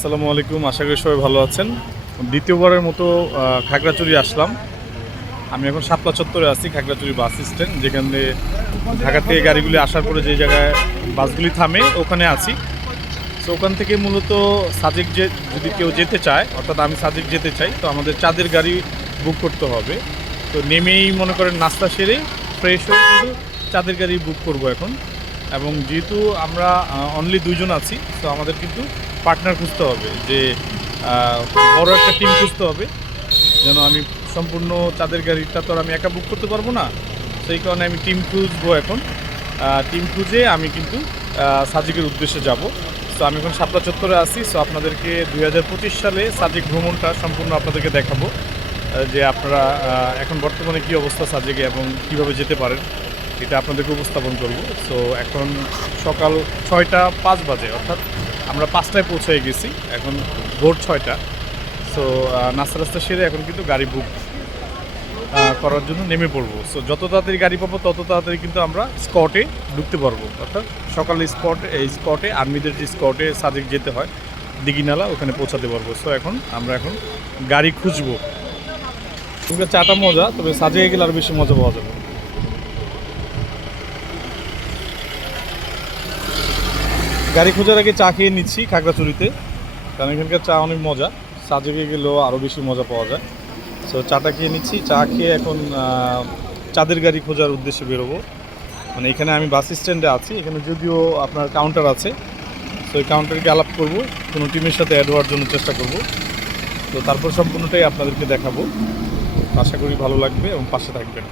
আসসালামু আলাইকুম, আশা করি সবাই ভালো আছেন। দ্বিতীয়বারের মতো খাগড়াছড়ি আসলাম। আমি এখন শাপলা চত্বরে আছি, খাগড়াছড়ি বাস স্ট্যান্ড, যেখানে ঢাকা থেকে গাড়িগুলি আসার পরে যে জায়গায় বাসগুলি থামে, ওখানে আছি। তো ওখান থেকে মূলত সাজেক যে, যদি কেউ যেতে চায়, অর্থাৎ আমি সাজেক যেতে চাই, তো আমাদের চাঁদের গাড়ি বুক করতে হবে। তো নেমেই মনে করেন নাস্তা সেরে ফ্রেশ হয়ে কিন্তু চাঁদের গাড়ি বুক করব এখন। এবং যেহেতু আমরা অনলি দুজন আছি, তো আমাদের কিন্তু পার্টনার খুঁজতে হবে, যে বড় একটা টিম খুঁজতে হবে। যেন আমি সম্পূর্ণ চাঁদের গাড়িটা তো আমি একা বুক করতে পারব না। সেই কারণে আমি টিম খুঁজবো এখন। টিম খুঁজে আমি কিন্তু সাজেকের উদ্দেশ্যে যাব। তো আমি এখন শাপলা চত্বরে আসি সো আপনাদেরকে দু হাজার পঁচিশ সালে সাজেক ভ্রমণটা সম্পূর্ণ আপনাদেরকে দেখাবো। যে আপনারা এখন বর্তমানে কি অবস্থা সাজেকে এবং কীভাবে যেতে পারেন, এটা আপনাদেরকে উপস্থাপন করব। সো এখন সকাল ছয়টা পাঁচ বাজে, অর্থাৎ আমরা পাঁচটায় পৌঁছে গেছি, এখন ভোর ছয়টা। সো নাস্তা রাস্তা সেরে এখন কিন্তু গাড়ি বুক করার জন্য নেমে পড়ব। সো যত তাড়াতাড়ি গাড়ি পাবো, তত তাড়াতাড়ি কিন্তু আমরা স্কটে ঢুকতে পারব। অর্থাৎ সকালে স্পট এই স্কটে আর্মিদের যে স্কটে সাজেক যেতে হয়, দিঘিনালা, ওখানে পৌঁছাতে পারব। সো এখন আমরা এখন গাড়ি খুঁজবো। চাটা মজা, তবে সাজিয়ে গেলে আরও বেশি মজা পাওয়া যাবে। গাড়ি খোঁজার আগে চা খেয়ে নিচ্ছি খাগড়াছড়িতে। কারণ এখানকার চা অনেক মজা। চা সাজেকে গেলেও আরও বেশি মজা পাওয়া যায়। সো চাটা খেয়ে নিচ্ছি। চা খেয়ে এখন চাঁদের গাড়ি খোঁজার উদ্দেশ্যে বেরোবো। মানে এখানে আমি বাস স্ট্যান্ডে আছি। এখানে যদিও আপনার কাউন্টার আছে। তো এই কাউন্টারকে আলাপ করব। কোনো টিমের সাথে অ্যাড হওয়ার জন্য চেষ্টা করব। তো তারপর সম্পূর্ণটাই আপনাদেরকে দেখাবো। আশা করি ভালো লাগবে এবং পাশে থাকবেন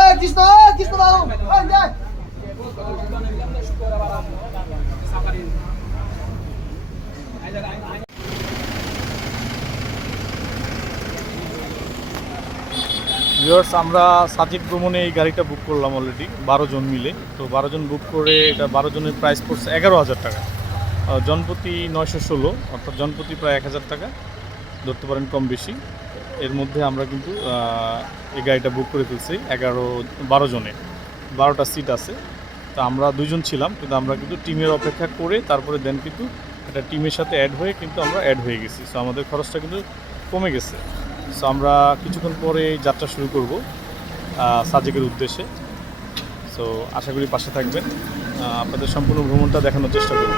এই কৃষ্ণ এই কৃষ্ণ বাবু এই দেখ ভিউয়ার্স আমরা সাজিক ভ্রমণে এই গাড়িটা বুক করলাম অলরেডি বারো জন মিলে। তো বারো জন বুক করে এটা বারো জনের প্রাইস পড়ছে এগারো হাজার টাকা। জনপ্রতি নয়শো ষোলো, অর্থাৎ জনপ্রতি প্রায় এক হাজার টাকা। ধরতে পারেন কম বেশি। এর মধ্যে আমরা কিন্তু এই গাড়িটা বুক করে ফেলছি এগারো, বারো জনে বারোটা সিট আছে। তো আমরা দুজন ছিলাম, কিন্তু আমরা কিন্তু টিমের অপেক্ষা করে তারপরে দেন কিন্তু একটা টিমের সাথে অ্যাড হয়ে কিন্তু আমরা অ্যাড হয়ে গেছি। সো আমাদের খরচটা কিন্তু কমে গেছে। সো আমরা কিছুক্ষণ পরে যাত্রা শুরু করব সাজেকের উদ্দেশ্যে। সো আশা করি পাশে থাকবেন। আপনাদের সম্পূর্ণ ভ্রমণটা দেখানোর চেষ্টা করব।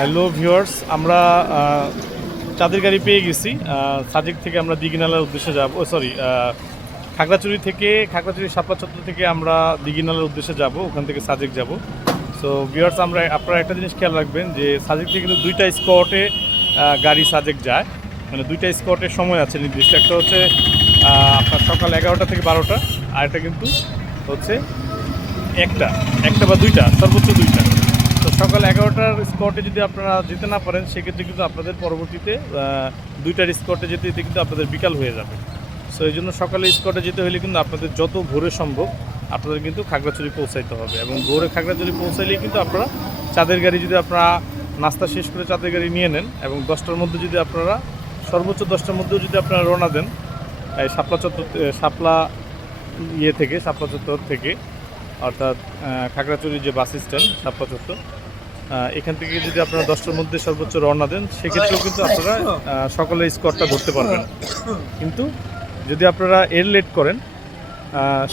হ্যালো ভিউয়ার্স আমরা চাঁদের গাড়ি পেয়ে গেছি। সাজেক থেকে আমরা দিঘিনালার উদ্দেশ্যে যাব সরি খাগড়াছড়ি থেকে খাগড়াছড়ি সাপলা চত্বর থেকে আমরা দিঘিনালার উদ্দেশ্যে যাব। ওখান থেকে সাজেক যাব। সো ভিউয়ার্স আমরা, আপনারা একটা জিনিস খেয়াল রাখবেন যে সাজেক থেকে কিন্তু দুইটা স্পটে গাড়ি সাজেক যায়। মানে দুইটা স্পটের সময় আছে নির্দিষ্ট। একটা হচ্ছে আপনার সকাল এগারোটা থেকে বারোটা, আর একটা কিন্তু হচ্ছে একটা। একটা বা দুইটা, সর্বোচ্চ দুইটা। সকাল এগারোটার স্পটে যদি আপনারা যেতে না পারেন, সেক্ষেত্রে কিন্তু আপনাদের পরবর্তীতে দুইটার স্পটে যেতে যেতে কিন্তু আপনাদের বিকাল হয়ে যাবে। সো এই জন্য সকালে স্পটে যেতে হলে কিন্তু আপনাদের যত ভোরে সম্ভব আপনাদের কিন্তু খাগড়াছড়ি পৌঁছাইতে হবে এবং ভোরে খাগড়াছড়ি পৌঁছাইলেই কিন্তু আপনারা চাঁদের গাড়ি যদি আপনারা নাস্তা শেষ করে চাঁদের গাড়ি নিয়ে নেন এবং দশটার মধ্যে যদি আপনারা, সর্বোচ্চ দশটার মধ্যেও যদি আপনারা রওনা দেন, এই শাপলা চত্বর শাপলা ইয়ে থেকে সাপ্পা চত্বর থেকে, অর্থাৎ খাগড়াছড়ির যে বাস স্ট্যান্ড সাপ্পা চত্বর এখান থেকে যদি আপনারা দশটার মধ্যে সর্বোচ্চ রওনা দেন সেক্ষেত্রেও কিন্তু আপনারা সকালে স্কটটা ধরতে পারবেন। কিন্তু যদি আপনারা এর লেট করেন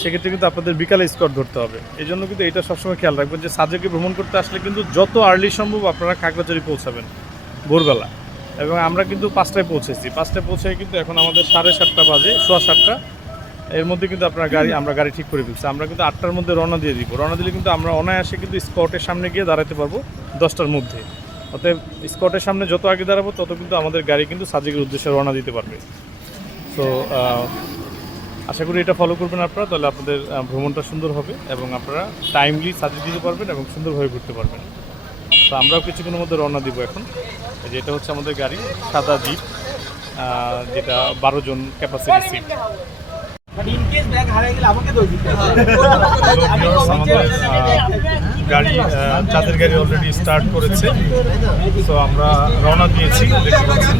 সেক্ষেত্রে কিন্তু আপনাদের বিকালে স্কট ধরতে হবে। এই জন্য কিন্তু এটা সবসময় খেয়াল রাখবেন যে সাজেকে ভ্রমণ করতে আসলে কিন্তু যত আর্লি সম্ভব আপনারা খাগড়াছড়ি পৌঁছাবেন ভোরবেলা। এবং আমরা কিন্তু পাঁচটায় পৌঁছেছি। পাঁচটায় পৌঁছে কিন্তু এখন আমাদের সাড়ে সাতটা বাজে সোয়া সাতটা। এর মধ্যে কিন্তু আপনার গাড়ি, আমরা গাড়ি ঠিক করে ফেলছি। আমরা কিন্তু আটটার মধ্যে রওনা দিয়ে দিব। রওনা দিলে কিন্তু আমরা অনায়াসে কিন্তু স্কটের সামনে গিয়ে দাঁড়াতে পারব দশটার মধ্যে। অতএব স্কটের সামনে যত আগে দাঁড়াবো, তত কিন্তু আমাদের গাড়ি কিন্তু সাজেকের উদ্দেশ্যে রওনা দিতে পারবে। তো আশা করি এটা ফলো করবেন আপনারা। তাহলে আপনাদের ভ্রমণটা সুন্দর হবে এবং আপনারা টাইমলি সাজিয়ে দিতে পারবেন এবং সুন্দরভাবে ঘুরতে পারবেন। তো আমরাও কিছুক্ষণের মধ্যে রওনা দিব এখন। এই যে এটা হচ্ছে আমাদের গাড়ি, সাদা জিপ যেটা বারো জন ক্যাপাসিটি সিট গাড়ি আহ, চাঁদের গাড়ি অলরেডি স্টার্ট করেছে। তো আমরা রওনা দিয়েছি। দেখতে পাচ্ছেন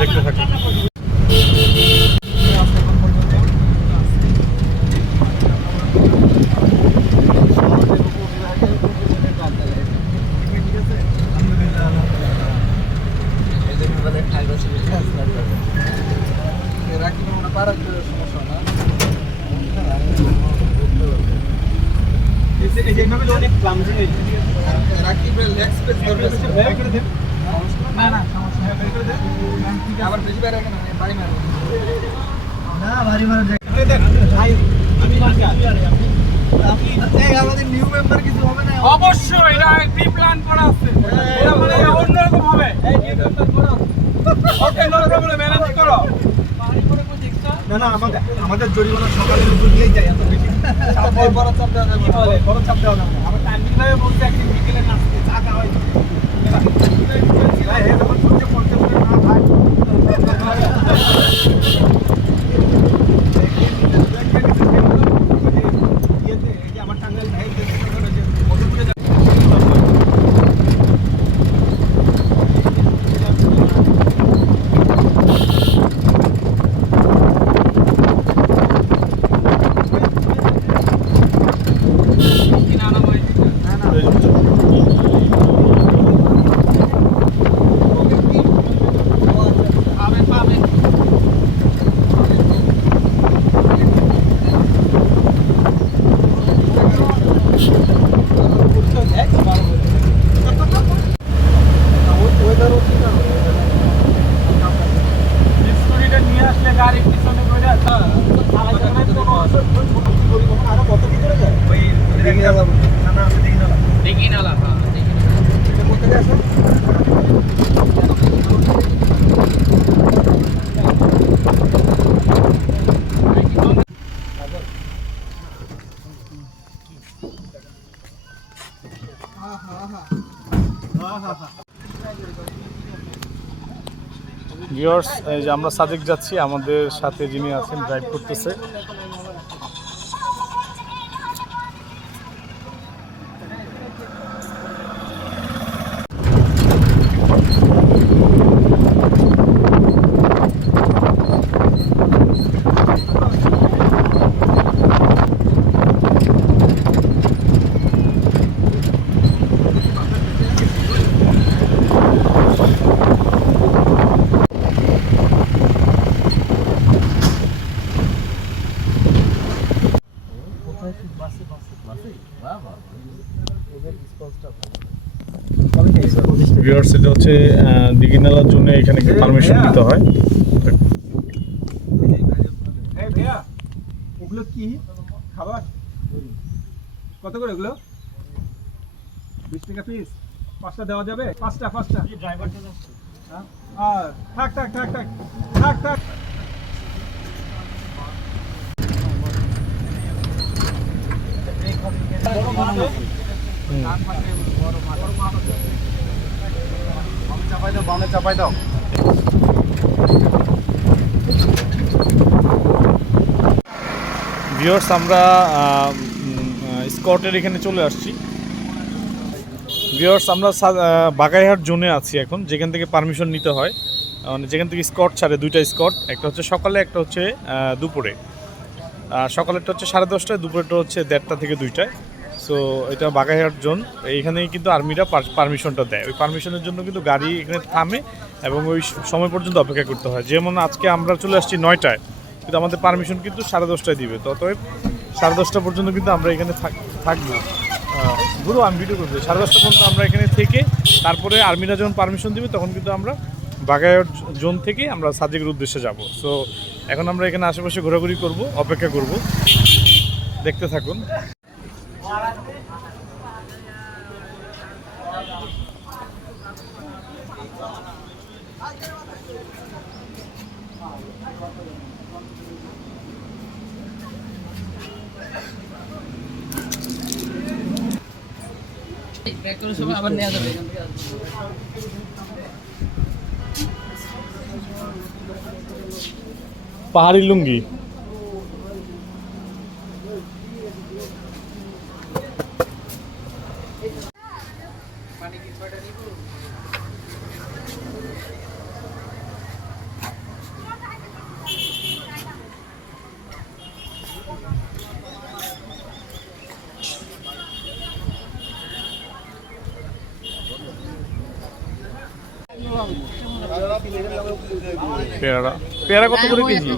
দেখতে থাকুন অনেক ক্লামজি হয়েছে না না সমস্যা নেই বের করে দে আবার বেশি বের রাখে না বাড়ি মারো না বাড়ি মারো ভাই আমি মারছি এই আমাদের নিউ মেম্বার কিছু হবে না অবশ্যই এটা প্রি প্ল্যান করা আছে এটা মানে অন্যরকম হবে। ওকে বলে ম্যানেজ করো। না না আমাদের আমাদের জরিমানা সকালে দুপুর দিয়েই যায় এত বেশি। বড় চাপ দেওয়া যাবে। বড় চাপ দেওয়া যাবে। আমার টাইমিং ভাবে বলতে একদিন বিকেলে নাচতে চা খাওয়া হয় এই যখন সূর্য পঞ্চাশ না ভাই ইয়েতে, এই যে আমার টাঙ্গাইল ভাই যে মধুপুরে যে- পাবেন পাবেন স্কুটিটা নিয়ে আসলে গাড়ি পিছনে করে চালাতে মানে কোনো আরও কত ভিতরে যায়? ওই দিঘিনালা বলছে। না, না, ওই দিঘিনালা। দেখি নালা হ্যাঁ দেখি এটা কোথা থেকে আসে? ভিউয়ার্স এই যে আমরা সাজেক যাচ্ছি আমাদের সাথে যিনি আছেন ড্রাইভ করতেছে। ভিউয়ার্স এটা হচ্ছে দিঘিনালার জন্য এখানে পারমিশন নিতে হয়। ভাইয়া ওগুলো কি? খাবার? কত করে ওগুলো? বিশ টাকা পিস পাঁচটা দেওয়া যাবে? পাঁচটা পাঁচটা। হ্যাঁ? আর থাক থাক থাক থাক। থাক থাক। চাপাই দাও, বামে চাপাই দাও। ভিউয়ার্স আমরা স্কটের এখানে চলে আসছি। ভিউয়ার্স আমরা বাগাইহাট জোনে আছি এখন যেখান থেকে পারমিশন নিতে হয়। মানে যেখান থেকে স্কট ছাড়ে দুইটা স্কট একটা হচ্ছে সকালে একটা হচ্ছে দুপুরে। সকালেরটা হচ্ছে সাড়ে দশটায় দুপুরেরটা হচ্ছে দেড়টা থেকে দুইটায়। সো এটা বাগাইহাট জোন। এইখানেই কিন্তু আর্মিরা পারমিশনটা দেয়। ওই পারমিশনের জন্য কিন্তু গাড়ি এখানে থামে এবং ওই সময় পর্যন্ত অপেক্ষা করতে হয়। যেমন আজকে আমরা চলে আসছি নয়টায়, কিন্তু আমাদের পারমিশন কিন্তু সাড়ে দশটায় দিবে। অতএব সাড়ে দশটা পর্যন্ত কিন্তু আমরা এখানে থাক- থাকব। গুরু, আমি ভিডিও করব। সাড়ে দশটা পর্যন্ত আমরা এখানে থেকে তারপরে আর্মিরা যখন পারমিশন দিবে, তখন কিন্তু আমরা বাগায়ট জোন থেকে আমরা সাজেকের উদ্দেশ্যে যাব। সো এখন আমরা এখানে আশেপাশে ঘোরাঘুরি করব, অপেক্ষা করব। দেখতে থাকুন। পাহাড়ি লুঙ্গি? পেয়ারা কত করে কেজি?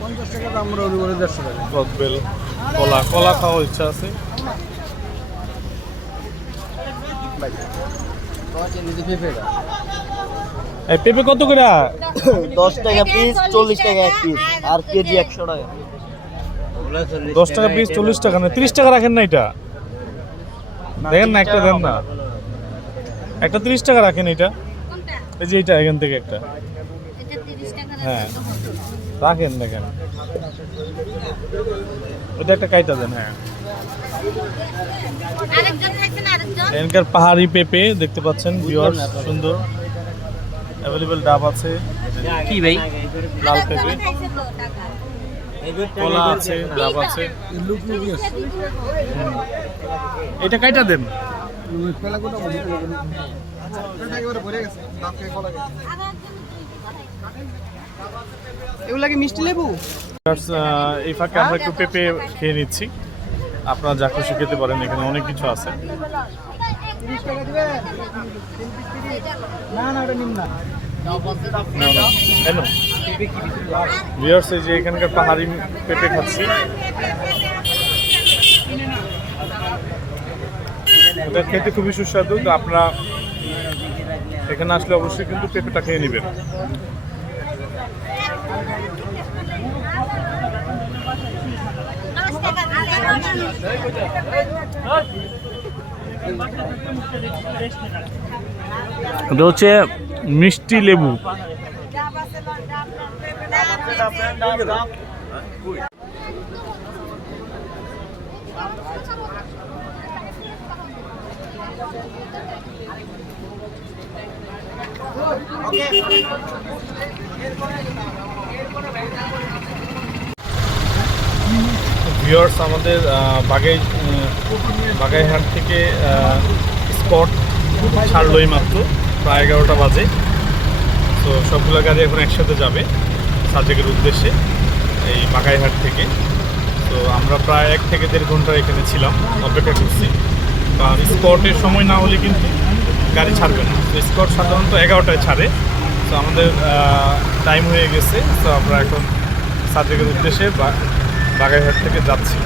পঞ্চাশ টাকা দাম রবি করে দেড়শো টাকা কদবেল কলা কলা খাওয়ার ইচ্ছা আছে এই পেঁপে কত করে? দশ টাকা পিস চল্লিশ টাকা এক পিস আর কেজি একশো টাকা। দশ টাকা পিস চল্লিশ টাকা না তিরিশ টাকা রাখেন না এটা? দেখেন না একটা দেন না। একটা তিরিশ টাকা রাখেন এটা? এই যে এটা এখান থেকে একটা। এটা 30 টাকা হ্যাঁ। রাখেন দেখেন। এটা একটা কাইটা দেন হ্যাঁ। আরেকজন এখানকার পাহাড়ি পেঁপে দেখতে পাচ্ছেন ভিউয়ার্স সুন্দর। অ্যাভেলেবেল ডাব আছে। কি ভাই? লাল পেঁপে। কলা আছে ডাব আছে। এটা কাইটা দেন? এগুলা কি মিষ্টি লেবু? এই ফাঁকে আমরা একটু পেঁপে খেয়ে নিচ্ছি। আপনারা যা খুশি খেতে পারেন এখানে অনেক কিছু আছে। ভিউয়ার্স এই যে এখানকার পাহাড়ি পেঁপে খাচ্ছি। এটা খেতে খুবই সুস্বাদু তো আপনারা এখানে আসলে অবশ্যই কিন্তু পেঁপেটা খেয়ে নেবেন। দশ টাকা এটা হচ্ছে মিষ্টি লেবু। ভিউয়ার্স আমাদের আহ, বাগাইহাট থেকে স্পট ছাড়লোই মাত্র, প্রায় এগারোটা বাজে। তো সবগুলো গাড়ি এখন একসাথে যাবে, সাজেকের উদ্দেশ্যে, এই বাগাইহাট থেকে। তো আমরা প্রায় এক থেকে দেড় ঘণ্টা এখানে ছিলাম, অপেক্ষা করছি। কারণ স্পটের সময় না হলে কিন্তু গাড়ি ছাড়বে না। তো স্পট সাধারণত এগারোটায় ছাড়ে। তো আমাদের টাইম হয়ে গেছে, তো আমরা এখন সাজেকের উদ্দেশ্যে বাগাইহাট থেকে যাচ্ছি।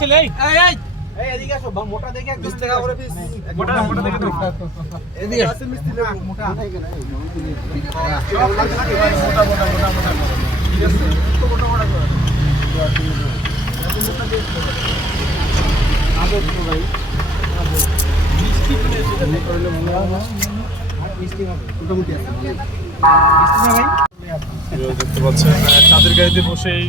ছেলে এই? এই এই এদিকে আসো মোটা দেখে 20 টাকা করে পিস। মোটা মোটা দেখে দাও। এদিকে আসো মিষ্টি না মোটা। মোটা মোটা মোটা মোটা। ঠিক আছে একটু মোটা মোটা করে। আগে তো ভাই। মিষ্টি কিনে সেটা করলে মনে হয় না মিষ্টি মোটামুটি আছে। মিষ্টি না ভাই? দেখতে পাচ্ছেন চাঁদের গাড়িতে বসেই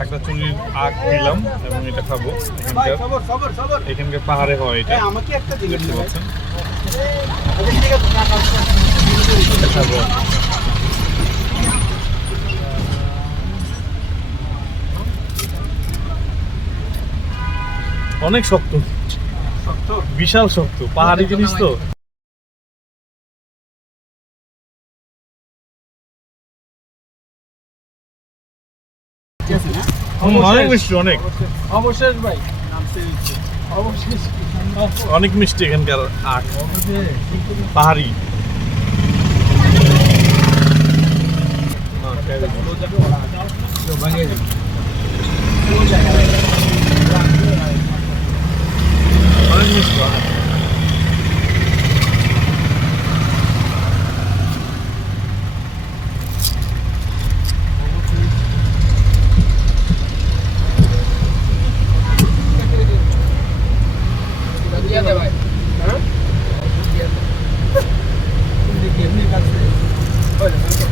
আখ নিলাম এবং এটা খাব। এখানকার পাহাড়ে হয় এটা। আমাকে একটা দেখতে পাচ্ছেন? খাব অনেক শক্ত। শক্ত। বিশাল শক্ত। পাহাড়ি জিনিস তো। অনেক মিষ্টি অনেক। অবশেষ ভাই অবশেষ অনেক মিষ্টি এখানকার আখ। পাহাড়ি। অনেক মিষ্টি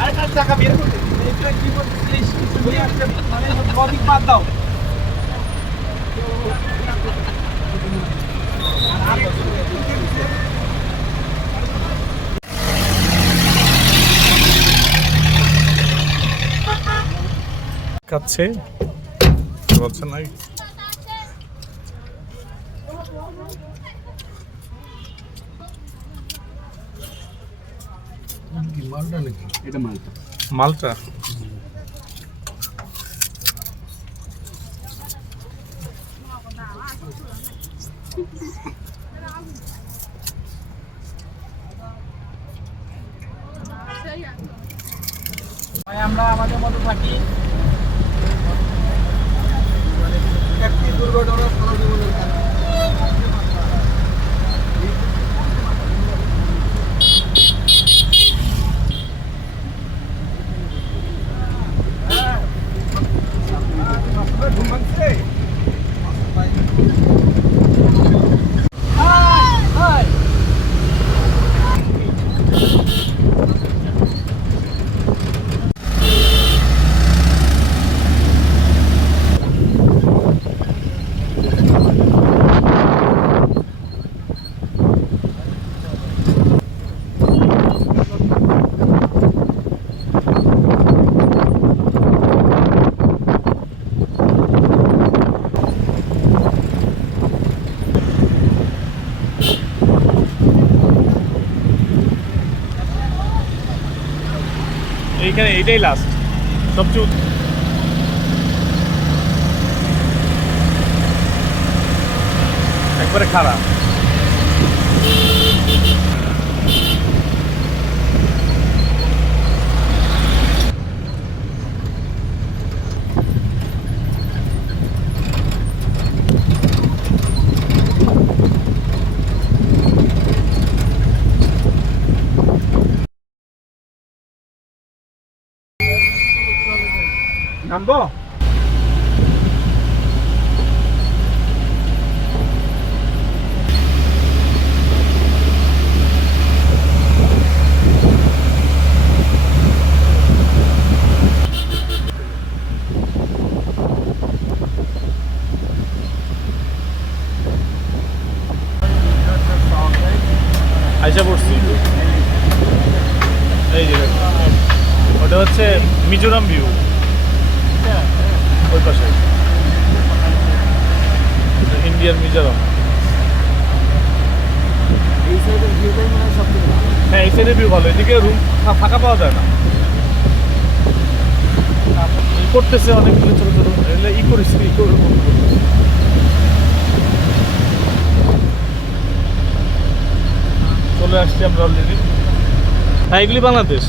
অনেক টাকা বের করতে এটা কি বলছিস কিছু নিয়ে আসতে মানে লজিক বাদ দাও খাচ্ছে বুঝতে পারছেন না এটা মালটা। মালটা? ভাই আমরা আমাদের মতো থাকি। এইখানে এটাই লাস্ট সবচেয়ে একবারে খারাপ। নামবো আইসা পড়ছি এই যে। ওটা হচ্ছে মিজোরাম ভিউ ওই পাশে ইন্ডিয়ান মিজোরাম এই সাইডের ভিউটাই মনে হয় সবথেকে ভালো হ্যাঁ ভিউ ভালো, এদিকে রুম ফাঁকা পাওয়া যায় না। করতেছে অনেকগুলো ছোট ছোট ই করেছি ই করে চলে আসছি আমরা অলরেডি হ্যাঁ এগুলি বাংলাদেশ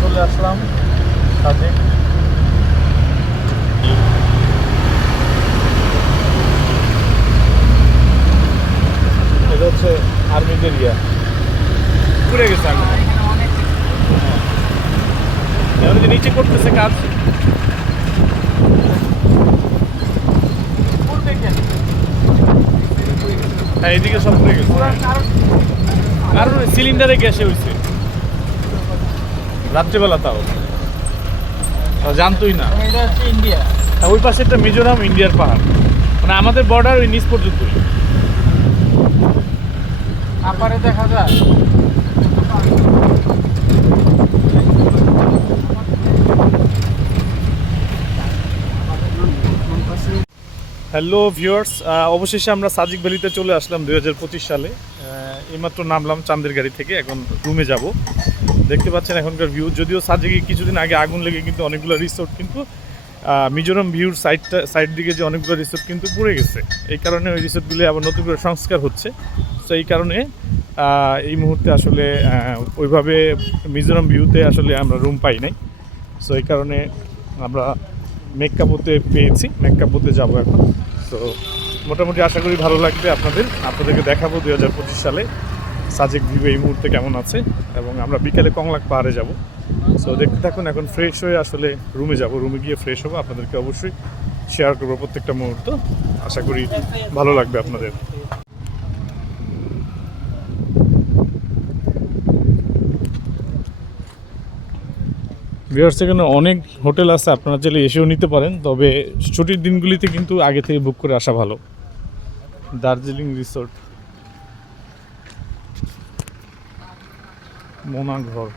চলে আসলাম সাজে এটা হচ্ছে আর্মিদের ইয়া পুড়ে গেছে আগুন এবার যে নিচে করতেছে কাজ হ্যাঁ এদিকে সব পুড়ে গেছে কারণ সিলিন্ডারে গ্যাসে হয়েছে রাত্রিবেলা তাও। জানতোই না। এটা হচ্ছে ইন্ডিয়া। ওই পাশে একটা মিজোরাম ইন্ডিয়ার পাহাড়। মানে আমাদের বর্ডার ওই নিচ পর্যন্ত আপারে দেখা যায়। হ্যালো ভিউয়ার্স অবশেষে আমরা সাজিক ভ্যালিতে চলে আসলাম দু হাজার পঁচিশ সালে। এইমাত্র নামলাম চান্দের গাড়ি থেকে, এখন রুমে যাব। দেখতে পাচ্ছেন এখনকার ভিউ যদিও সাজিকে কিছুদিন আগে আগুন লেগে কিন্তু অনেকগুলো রিসোর্ট কিন্তু মিজোরাম ভিউর সাইডটা সাইড দিকে যে অনেকগুলো রিসোর্ট কিন্তু পুড়ে গেছে। এই কারণে ওই রিসোর্টগুলি আবার নতুন করে সংস্কার হচ্ছে। তো এই কারণে এই মুহূর্তে আসলে ওইভাবে মিজোরাম ভিউতে আসলে আমরা রুম পাই নাই। সো এই কারণে আমরা মেককাপোতে পেয়েছি মেককাপোতে যাব এখন। তো মোটামুটি আশা করি ভালো লাগবে আপনাদের। আপনাদেরকে দেখাবো দুই হাজার পঁচিশ সালে সাজেক ভিউ এই মুহূর্তে কেমন আছে, এবং আমরা বিকেলে কংলাক পাহাড়ে যাব। সো দেখতে থাকুন, এখন ফ্রেশ হয়ে আসলে রুমে যাব। রুমে গিয়ে ফ্রেশ হব। আপনাদেরকে অবশ্যই শেয়ার করব প্রত্যেকটা মুহূর্ত। আশা করি ভালো লাগবে আপনাদের। বিহার এখানে অনেক হোটেল আছে, আপনারা চাইলে এসেও নিতে পারেন, তবে ছুটির দিনগুলিতে কিন্তু আগে থেকে বুক করে আসা ভালো। দার্জিলিং রিসোর্ট। মোনা ঘর।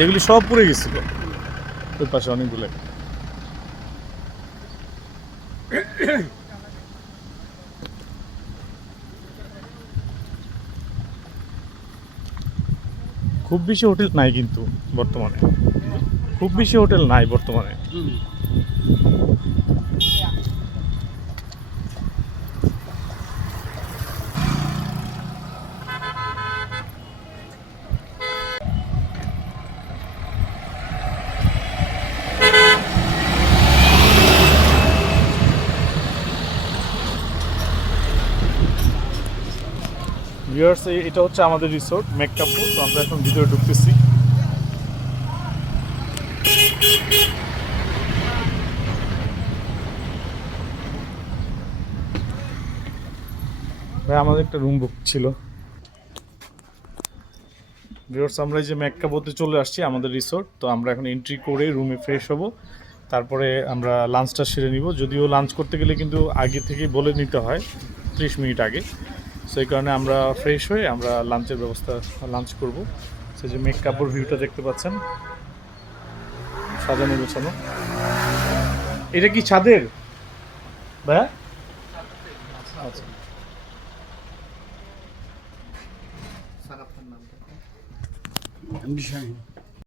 যেগুলি সব পুড়ে গেছিল। ওই পাশে অনেকগুলো। খুব বেশি হোটেল নাই কিন্তু বর্তমানে। খুব বেশি হোটেল নাই বর্তমানে। ভিউয়ার্স এটা হচ্ছে আমাদের রিসোর্ট মেককাপুর তো আমরা এখন ভিতরে ঢুকতেছি। ভাই, আমাদের একটা রুম বুক ছিল। ভিউয়ার্স, আমরা যে মেক্কাবোতে চলে আসছি, আমাদের রিসোর্ট। তো আমরা এখন এন্ট্রি করে রুমে ফ্রেশ হব। তারপরে আমরা লাঞ্চটা সেরে নিব। যদিও লাঞ্চ করতে গেলে কিন্তু আগে থেকেই বলে নিতে হয়, ত্রিশ মিনিট আগে। সেই কারণে আমরা ফ্রেশ হয়ে আমরা লাঞ্চের ব্যবস্থা লাঞ্চ করব। সেই যে মেক কাপড় ভিউটা দেখতে পাচ্ছেন। সাজানো গোছানো। এটা কি ছাদের? ভাইয়া? আচ্ছা। আমি